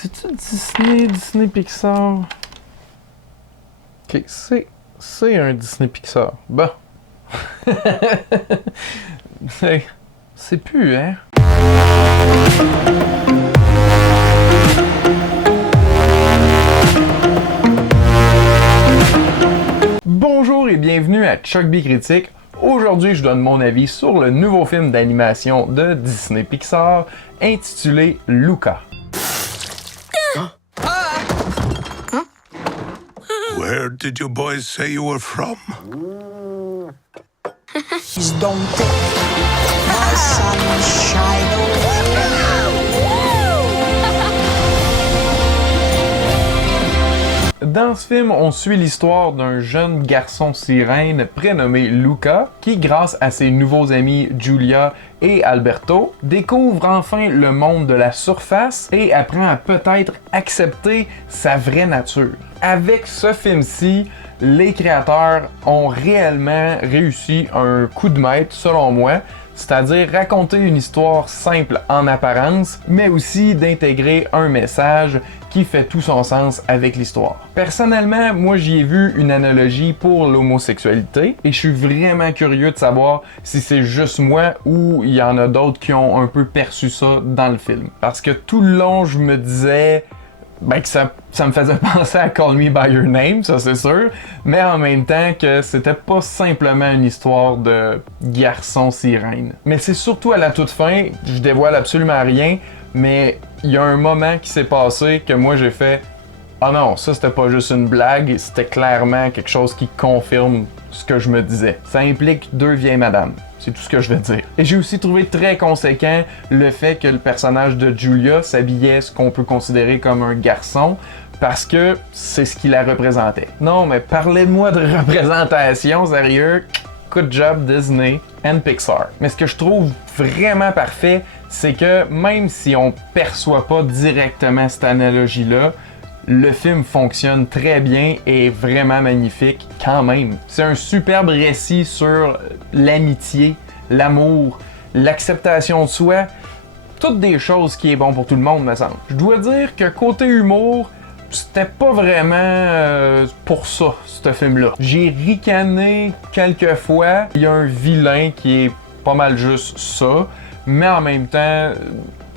C'est-tu Disney Pixar? Ok, c'est un Disney Pixar. Bon. C'est plus, hein? Bonjour et bienvenue à Chuck B Critique. Aujourd'hui, je donne mon avis sur le nouveau film d'animation de Disney Pixar intitulé Luca. Where did you boys say you were from? Please don't take my sunshine away. Dans ce film, on suit l'histoire d'un jeune garçon sirène prénommé Luca qui, grâce à ses nouveaux amis Julia et Alberto, découvre enfin le monde de la surface et apprend à peut-être accepter sa vraie nature. Avec ce film-ci, les créateurs ont réellement réussi un coup de maître, selon moi, c'est-à-dire raconter une histoire simple en apparence, mais aussi d'intégrer un message qui fait tout son sens avec l'histoire. Personnellement, moi j'y ai vu une analogie pour l'homosexualité et je suis vraiment curieux de savoir si c'est juste moi ou il y en a d'autres qui ont un peu perçu ça dans le film. Parce que tout le long, je me disais que ça me faisait penser à Call Me By Your Name, ça c'est sûr, mais en même temps que c'était pas simplement une histoire de garçon sirène. Mais c'est surtout à la toute fin, je dévoile absolument rien, mais il y a un moment qui s'est passé que moi j'ai fait « Ah non, ça c'était pas juste une blague, c'était clairement quelque chose qui confirme ce que je me disais. Ça implique deux vieilles madames. » C'est tout ce que je vais dire. Et j'ai aussi trouvé très conséquent le fait que le personnage de Julia s'habillait ce qu'on peut considérer comme un garçon parce que c'est ce qui la représentait. Non, mais parlez-moi de représentation, sérieux. Good job Disney and Pixar. Mais ce que je trouve vraiment parfait, c'est que même si on perçoit pas directement cette analogie-là, le film fonctionne très bien et est vraiment magnifique quand même. C'est un superbe récit sur l'amitié, l'amour, l'acceptation de soi, toutes des choses qui est bon pour tout le monde, me semble. Je dois dire que côté humour, c'était pas vraiment pour ça, ce film-là. J'ai ricané quelques fois. Il y a un vilain qui est pas mal juste ça, mais en même temps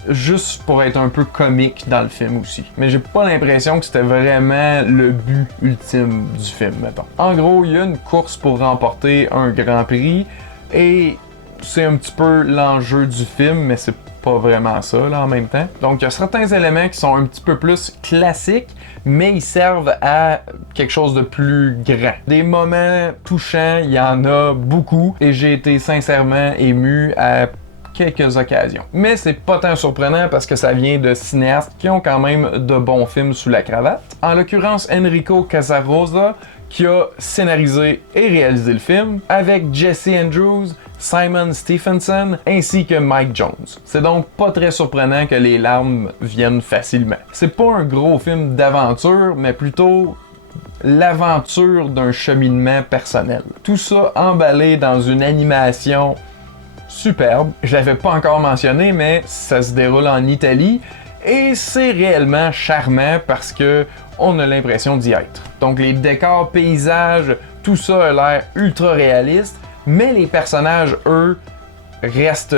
juste pour être un peu comique dans le film aussi. Mais j'ai pas l'impression que c'était vraiment le but ultime du film, mettons. En gros, il y a une course pour remporter un grand prix et c'est un petit peu l'enjeu du film, mais c'est pas vraiment ça là en même temps. Donc il y a certains éléments qui sont un petit peu plus classiques, mais ils servent à quelque chose de plus grand. Des moments touchants, il y en a beaucoup et j'ai été sincèrement ému à quelques occasions. Mais c'est pas tant surprenant parce que ça vient de cinéastes qui ont quand même de bons films sous la cravate. En l'occurrence, Enrico Casarosa qui a scénarisé et réalisé le film avec Jesse Andrews, Simon Stephenson ainsi que Mike Jones. C'est donc pas très surprenant que les larmes viennent facilement. C'est pas un gros film d'aventure, mais plutôt l'aventure d'un cheminement personnel. Tout ça emballé dans une animation superbe. Je l'avais pas encore mentionné, mais ça se déroule en Italie et c'est réellement charmant parce que on a l'impression d'y être. Donc les décors, paysages, tout ça a l'air ultra réaliste, mais les personnages, eux, restent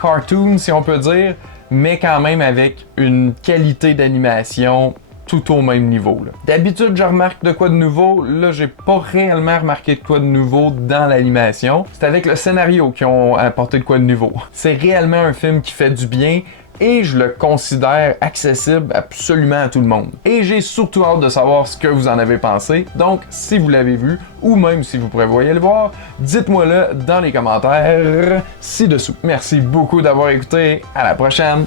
cartoon si on peut dire, mais quand même avec une qualité d'animation tout au même niveau. D'habitude, je remarque de quoi de nouveau. Là, j'ai pas réellement remarqué de quoi de nouveau dans l'animation. C'est avec le scénario qu'ils ont apporté de quoi de nouveau. C'est réellement un film qui fait du bien et je le considère accessible absolument à tout le monde. Et j'ai surtout hâte de savoir ce que vous en avez pensé. Donc, si vous l'avez vu ou même si vous prévoyez le voir, dites-moi-le dans les commentaires ci-dessous. Merci beaucoup d'avoir écouté. À la prochaine!